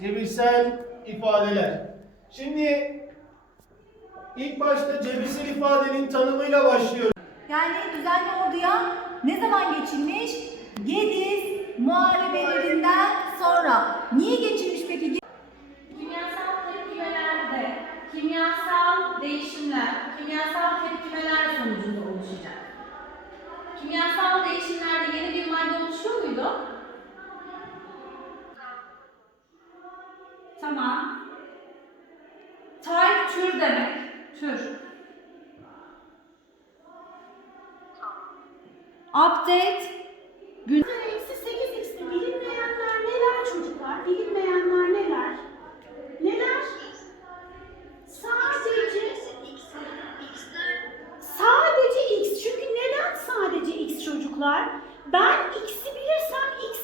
Cebirsel ifadeler. Şimdi ilk başta cebirsel ifadenin tanımıyla başlıyoruz. Yani düzenli orduya ne zaman geçilmiş? Gediz muharebelerinden sonra. Niye geçilmiş peki? Kimyasal tepkimelerde kimyasal değişimler, kimyasal tepkimeler sonucunda oluşacak. Kimyasal değişimlerde Tamam. Type tür demek. Tür. Update. Gün. Eksi 8x'li bilinmeyenler neler çocuklar? Bilinmeyenler neler? Neler? Sadece Sadece x. Çünkü neden sadece x çocuklar? Ben x'i bilirsem x